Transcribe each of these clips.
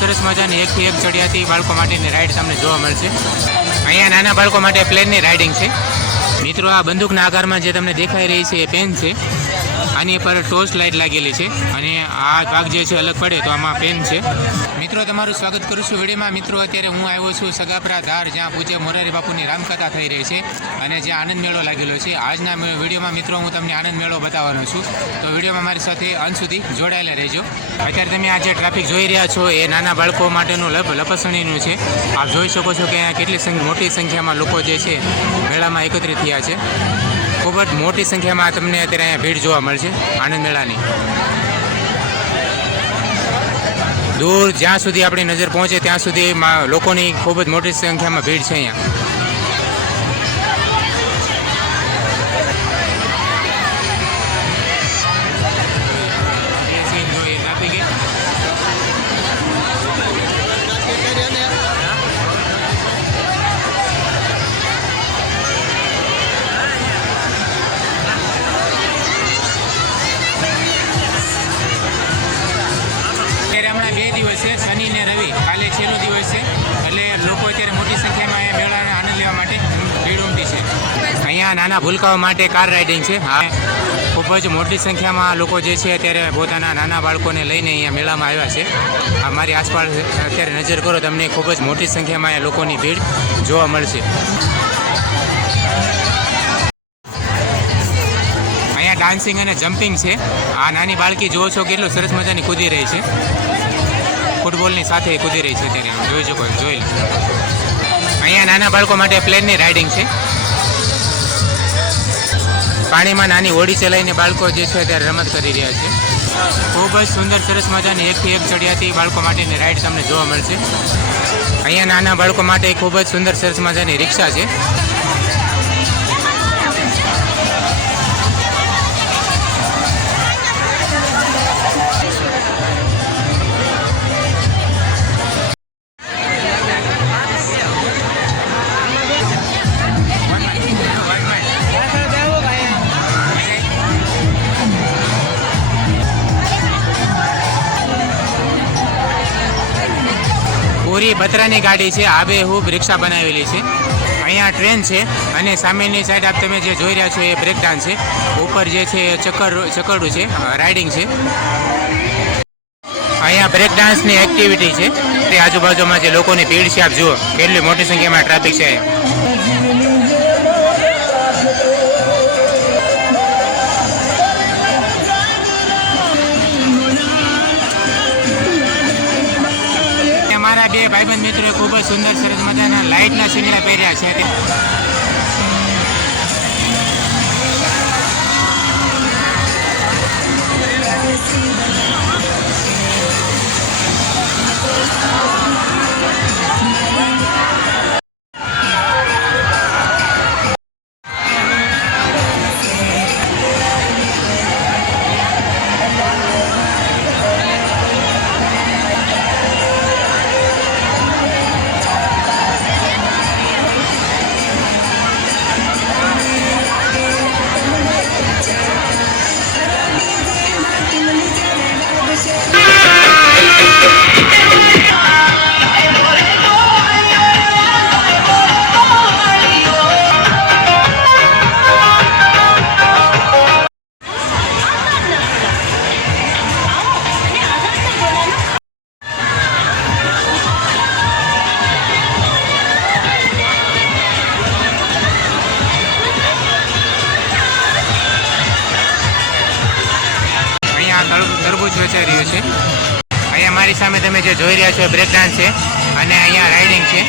સરસ મજાની એકથી એક ચડિયાતી બાળકો માટેની રાઈડ તમને જોવા મળશે. અહીંયા નાના બાળકો માટે પ્લેનની રાઇડિંગ છે. મિત્રો, આ બંદૂકના આકારમાં જે તમને દેખાઈ રહી છે એ પેન છે. આની પર ટોર્ચ લાઇટ લાગેલી છે અને આ ભાગ જે છે અલગ પડે તો આમાં પેન છે. મિત્રો, તમારું સ્વાગત કરું છું વિડીયોમાં. મિત્રો, અત્યારે હું આવ્યો છું સગાપરા ધાર, જ્યાં પૂજ્ય મોરારી બાપુની રામકથા થઈ રહી છે અને જ્યાં આનંદ મેળો લાગેલો છે. આજના વિડીયોમાં મિત્રો હું તમને આનંદ મેળો બતાવવાનો છું, તો વિડીયોમાં મારી સાથે અંત સુધી જોડાયેલા રહેજો. અત્યારે તમે આ જે ટ્રાફિક જોઈ રહ્યા છો એ નાના બાળકો માટેનું લપસણીનું છે. આપ જોઈ શકો છો કે અહીંયા કેટલી મોટી સંખ્યામાં લોકો જે છે મેળામાં એકત્રિત થયા છે. ખૂબ જ મોટી સંખ્યામાં તમને અત્યારે અહીંયા ભીડ જોવા મળશે આનંદ મેળાની. દૂર જ્યાં સુધી આપણી નજર પહોંચે ત્યાં સુધી લોકોની ખૂબ જ મોટી સંખ્યામાં ભીડ છે અહીંયા. શનિ ને રવિ કાલે છેલ્લો દિવસ છે, એટલે લોકો અત્યારે મોટી સંખ્યામાં અહીંયા મેળાને આનંદ લેવા માટે ભીડ ઉમટી છે. અહીંયા નાના ભૂલકાઓ માટે કાર રાઇડિંગ છે. હા, ખૂબ જ મોટી સંખ્યામાં લોકો જે છે અત્યારે પોતાના નાના બાળકોને લઈને અહીંયા મેળામાં આવ્યા છે. અમારી આસપાસ અત્યારે નજર કરો, તમને ખૂબ જ મોટી સંખ્યામાં અહીંયા લોકોની ભીડ જોવા મળશે. અહીંયા ડાન્સિંગ અને જમ્પિંગ છે. આ નાની બાળકી જુઓ છો કેટલું સરસ મજાની કૂદી રહી છે. ફૂટબોલની સાથે કૂદી રહી છે અત્યારે જોઈ શકો, જોઈ લો. અહીંયા નાના બાળકો માટે પ્લેનની રાઇડિંગ છે. પાણીમાં નાની હોડી ચલાવીને બાળકો જે છે અત્યારે રમત કરી રહ્યા છે. ખૂબ જ સુંદર સરસ મજાની એકથી એક ચડિયાતી બાળકો માટેની રાઇડ તમને જોવા મળશે. અહીંયા નાના બાળકો માટે ખૂબ જ સુંદર સરસ મજાની રિક્ષા છે. પૂરી પતરાની ગાડી છે, આબેહૂબ રિક્ષા બનાવેલી છે. અહીંયા ટ્રેન છે અને સામેની સાઈડ આપ તમે જે જોઈ રહ્યા છો એ બ્રેક ડાન્સ છે. ઉપર જે છે ચકરડું છે, રાઇડિંગ છે. અહીંયા બ્રેક ડાન્સની એક્ટિવિટી છે. તે આજુબાજુમાં જે લોકોની ભીડ છે આપ જુઓ કેટલી મોટી સંખ્યામાં ટ્રાફિક છે. મારા બે ભાઈબંધ મિત્રોએ ખૂબ જ સુંદર સરસ મજાના લાઇટના શીંગડા પહેર્યા છે. તરબૂચ વેચાઈ રહ્યું છે. અહીંયા મારી સામે તમે જે જોઈ રહ્યા છો બ્રેક ડાન્સ છે અને અહીંયા રાઇડિંગ છે.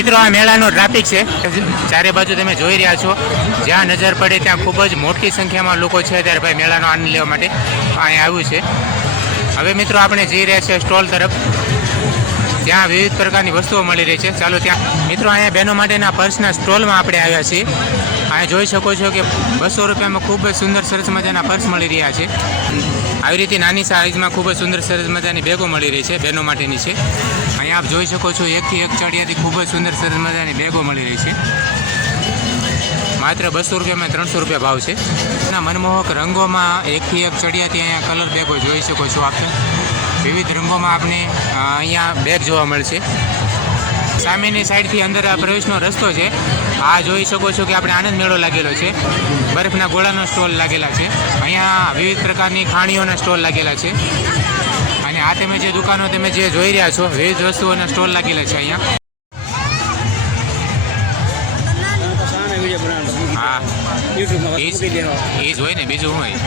મિત્રો આ મેળાનો ટ્રાફિક છે, ચારે બાજુ તમે જોઈ રહ્યા છો, જ્યાં નજર પડે ત્યાં ખૂબ જ મોટી સંખ્યામાં લોકો છે ત્યારે ભાઈ મેળાનો આનંદ લેવા માટે અહીંયા આવ્યું છે. હવે મિત્રો આપણે જઈ રહ્યા છીએ સ્ટોલ તરફ, ત્યાં વિવિધ પ્રકારની વસ્તુઓ મળી રહી છે. ચાલો ત્યાં મિત્રો અહીંયા બહેનો માટેના પર્સના સ્ટોલમાં આપણે આવ્યા છીએ. અહીંયા જોઈ શકો છો કે 200 રૂપિયામાં ખૂબ જ સુંદર સરસ મજાના પર્સ મળી રહ્યા છે. આવી રીતે નાની સાઇઝમાં ખૂબ જ સુંદર સરસ મજાની બેગો મળી રહી છે, બહેનો માટેની છે. અહીંયા આપ જોઈ શકો છો 1 થી 1 ચડિયાથી ખૂબ જ સુંદર સરસ મજાની બેગો મળી રહી છે. માત્ર 200 રૂપિયામાં 300 રૂપિયા ભાવ છે. એના મનમોહક રંગોમાં 1 થી 1 ચડિયાથી અહીંયા કલર બેગો જોઈ શકો છો. આપણે વિવિધ રંગોમાં આપણે અહીંયા બેગ જોવા મળશે. સામેની સાઈડથી અંદર આ પ્રવેશનો રસ્તો છે. આ જોઈ શકો છો કે આપણે આનંદ મેળો લાગેલો છે. બરફના ગોળાનો સ્ટોલ લાગેલા છે. અહીંયા વિવિધ પ્રકારની ખાણીઓના સ્ટોલ લાગેલા છે. અને આ તમે જે દુકાનો તમે જે જોઈ રહ્યા છો, વિવિધ વસ્તુઓના સ્ટોલ લાગેલા છે અહીંયા. હા, એ જ હોય ને, બીજું શું હોય.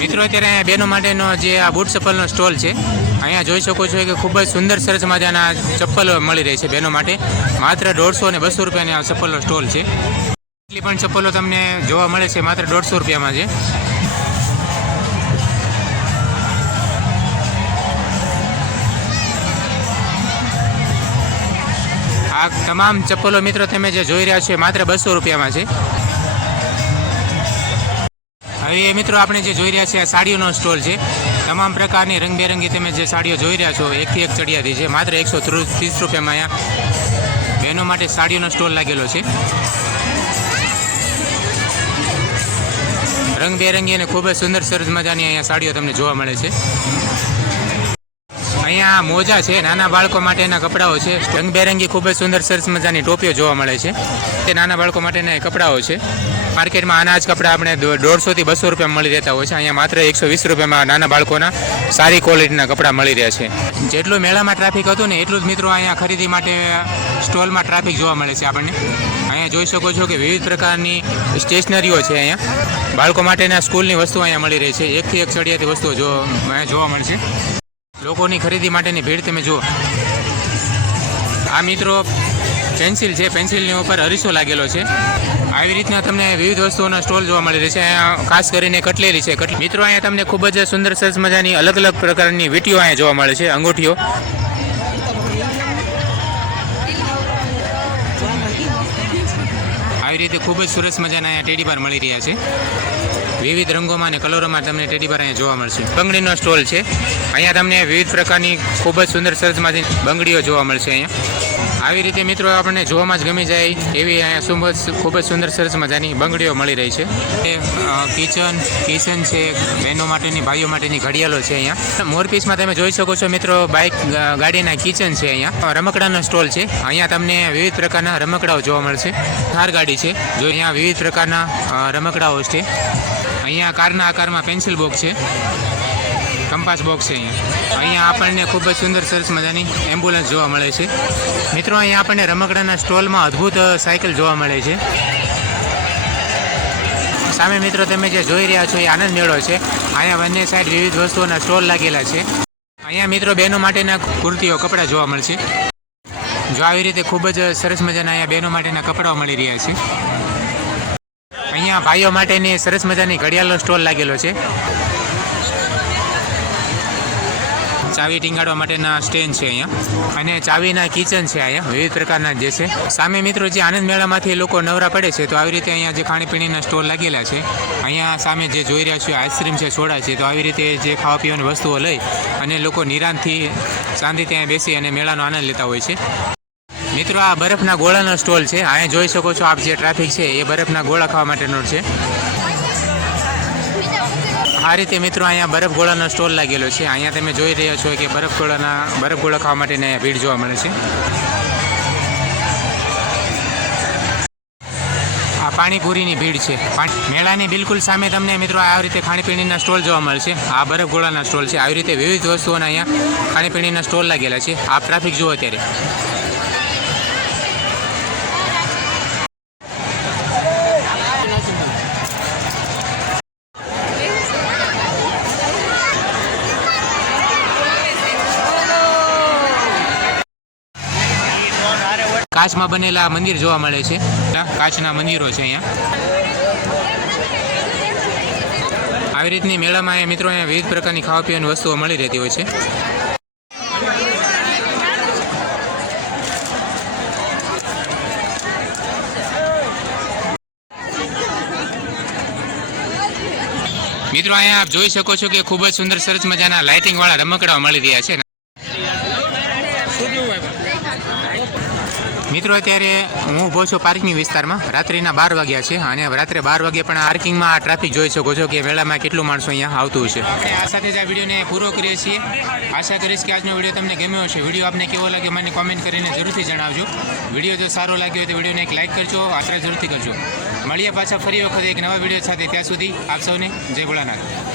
મિત્રો અત્યારે અહીંયા બહેનો માટેનો જે આ બૂટ ચપ્પલનો સ્ટોલ છે, અહીંયા જોઈ શકો છો કે ખૂબ જ સુંદર સરસ મજાના ચપ્પલો મળી રહી છે બહેનો માટે. માત્ર 150 અને 200 રૂપિયાની આ ચપ્પલનો સ્ટોલ છે. એટલી પણ ચપ્પલો તમને જોવા મળે છે માત્ર 150 રૂપિયામાં છે. આ તમામ ચપ્પલો મિત્રો તમે જે જોઈ રહ્યા છો એ માત્ર 200 રૂપિયામાં છે. હવે મિત્રો આપણે જે જોઈ રહ્યા છીએ આ સાડીઓનો સ્ટોલ છે. તમામ પ્રકારની રંગબેરંગી તમે જે સાડીઓ જોઈ રહ્યા છો 1 થી 1 ચડિયાતી છે. માત્ર 130 રૂપિયામાં અહીંયા બહેનો માટે સાડીઓનો સ્ટોલ લાગેલો છે. રંગબેરંગી અને ખૂબ જ સુંદર સરસ મજાની અહીંયા સાડીઓ તમને જોવા મળે છે. અહીંયા મોજા છે, નાના બાળકો માટેના કપડાઓ છે. રંગબેરંગી ખૂબ જ સુંદર સરસ મજાની ટોપીઓ જોવા મળે છે. તે નાના બાળકો માટેના કપડાઓ છે. માર્કેટમાં આના જ કપડાં આપણે 150 થી 200 રૂપિયામાં મળી રહેતા હોય છે. અહીંયા માત્ર 120 રૂપિયામાં નાના બાળકોના સારી ક્વોલિટીના કપડાં મળી રહ્યા છે. જેટલું મેળામાં ટ્રાફિક હતું ને એટલું જ મિત્રો અહીંયા ખરીદી માટે સ્ટોલમાં ટ્રાફિક જોવા મળે છે આપણને. અહીંયા જોઈ શકો છો કે વિવિધ પ્રકારની સ્ટેશનરીઓ છે. અહીંયા બાળકો માટેના સ્કૂલની વસ્તુઓ અહીંયા મળી રહી છે. 1 થી 1 ચડિયાતી વસ્તુઓ અહીંયા જોવા મળશે. લોકોની ખરીદી માટેની ભીડ તમે જુઓ. આ મિત્રો પેન્સિલ છે, પેન્સિલની ઉપર અરીસો લાગેલો છે. આવી રીતના તમને વિવિધ વસ્તુઓના સ્ટોલ જોવા મળી રહે છે. અહીંયા ખાસ કરીને કટલેરી છે. મિત્રો અહીંયા તમને ખૂબ જ સુંદર સરસ મજાની અલગ અલગ પ્રકારની વીંટીઓ અહીંયા જોવા મળે છે, અંગૂઠીઓ. આવી રીતે ખૂબ જ સરસ મજાના અહીંયા ટેડી બાર મળી રહ્યા છે. વિવિધ રંગોમાં અને કલરોમાં તમને ટેડી બાર અહીંયા જોવા મળશે. બંગડીનો સ્ટોલ છે. અહીંયા તમને વિવિધ પ્રકારની ખૂબ જ સુંદર સરસ મજાની બંગડીઓ જોવા મળશે. અહીંયા આવી રીતે મિત્રો આપણને જોવામાં જ ગમી જાય એવી અહીંયા ખૂબ જ સુંદર સરસ મજાની બંગડીઓ મળી રહી છે. કિચન છે, બહેનો માટેની, ભાઈઓ માટેની ઘડિયાળો છે. અહીંયા મોરપીસમાં તમે જોઈ શકો છો મિત્રો બાઇક ગાડીના કિચન છે. અહીંયા રમકડાનો સ્ટોલ છે. અહીંયા તમને વિવિધ પ્રકારના રમકડાઓ જોવા મળશે. કાર ગાડી છે, જો અહીંયા વિવિધ પ્રકારના રમકડાઓ છે. અહીંયા કારના આકારમાં પેન્સિલ બોક્સ છે, કંપાસ બોક્સ છે. અહીંયા આપણને ખૂબ જ સુંદર સરસ મજાની એમ્બ્યુલન્સ જોવા મળે છે. મિત્રો અહીંયા આપણને રમકડાના સ્ટોલમાં અદ્ભુત સાયકલ જોવા મળે છે. સામે મિત્રો તમે જે જોઈ રહ્યા છો એ આનંદ મેળો છે. અહીંયા બંને સાઈડ વિવિધ વસ્તુઓના સ્ટોલ લાગેલા છે. અહીંયા મિત્રો બહેનો માટેના કુર્તીઓ, કપડાં જોવા મળશે. જો આવી રીતે ખૂબ જ સરસ મજાના અહીંયા બહેનો માટેના કપડાઓ મળી રહ્યા છે. અહીંયા ભાઈઓ માટેની સરસ મજાની ઘડિયાળનો સ્ટોલ લાગેલો છે. ચાવી ટીંગાડવા માટેના સ્ટેન્ડ છે અહીંયા, અને ચાવીના કિચન છે અહીંયા વિવિધ પ્રકારના જે છે. સામે મિત્રો જે આનંદ મેળામાંથી લોકો નવરા પડે છે તો આવી રીતે અહીંયા જે ખાણીપીણીના સ્ટોલ લાગેલા છે. અહીંયા સામે જે જોઈ રહ્યા છો આઈસ્ક્રીમ છે, સોડા છે. તો આવી રીતે જે ખાવા પીવાની વસ્તુઓ લઈ અને લોકો નિરાંતથી શાંતિથી ત્યાં બેસી અને મેળાનો આનંદ લેતા હોય છે. મિત્રો આ બરફના ગોળાનો સ્ટોલ છે. અહીંયા જોઈ શકો છો આપ જે ટ્રાફિક છે એ બરફના ગોળા ખાવા માટેનો છે. આ રીતે મિત્રો અહીંયા બરફ ગોળાનો સ્ટોલ લાગેલો છે. અહીંયા તમે જોઈ રહ્યા છો કે બરફ ગોળા ખાવા માટે અહીંયા ભીડ જોવા મળે છે. આ પાણીપુરીની ભીડ છે. મેળાની બિલકુલ સામે તમને મિત્રો આવી રીતે ખાણીપીણીના સ્ટોલ જોવા મળશે. આ બરફ ગોળાના સ્ટોલ છે. આવી રીતે વિવિધ વસ્તુઓના અહીંયા ખાણીપીણીના સ્ટોલ લાગેલા છે. આ ટ્રાફિક જુઓ અત્યારે. કાચમાં બનેલા મંદિર જોવા મળે છે. કાચના મંદિરો છે અહીંયા. આવી રીતની મેળામાં મિત્રો અહીંયા વિવિધ પ્રકારની ખાવા પીવાની વસ્તુઓ મળી રહેતી હોય છે. મિત્રો અહીંયા આપ જોઈ શકો છો કે ખૂબ જ સુંદર સરસ મજાના લાઇટિંગ વાળા રમકડા મળી રહ્યા છે. મિત્રો અત્યારે હું ઊભો છું પાર્કિંગ વિસ્તારમાં. રાત્રિના 12 વાગ્યા છે અને રાત્રે 12 વાગે પણ પાર્કિંગમાં આ ટ્રાફિક જોઈ શકો છો કે મેળામાં કેટલું માણસો અહીંયા આવતું હશે. આપણે આ સાથે જ આ વિડીયોને પૂરો કરીએ છીએ. આશા કરીશ કે આજનો વિડીયો તમને ગમ્યો હશે. વિડીયો આપને કેવો લાગ્યો મને કોમેન્ટ કરીને જરૂરથી જણાવજો. વિડીયો જો સારો લાગ્યો હોય તો વિડીયોને એક લાઇક કરજો, આશા જરૂરથી કરજો. મળીએ પાછા ફરી વખત એક નવા વિડીયો સાથે. ત્યાં સુધી આપ સૌને જય ભોળાનાથ.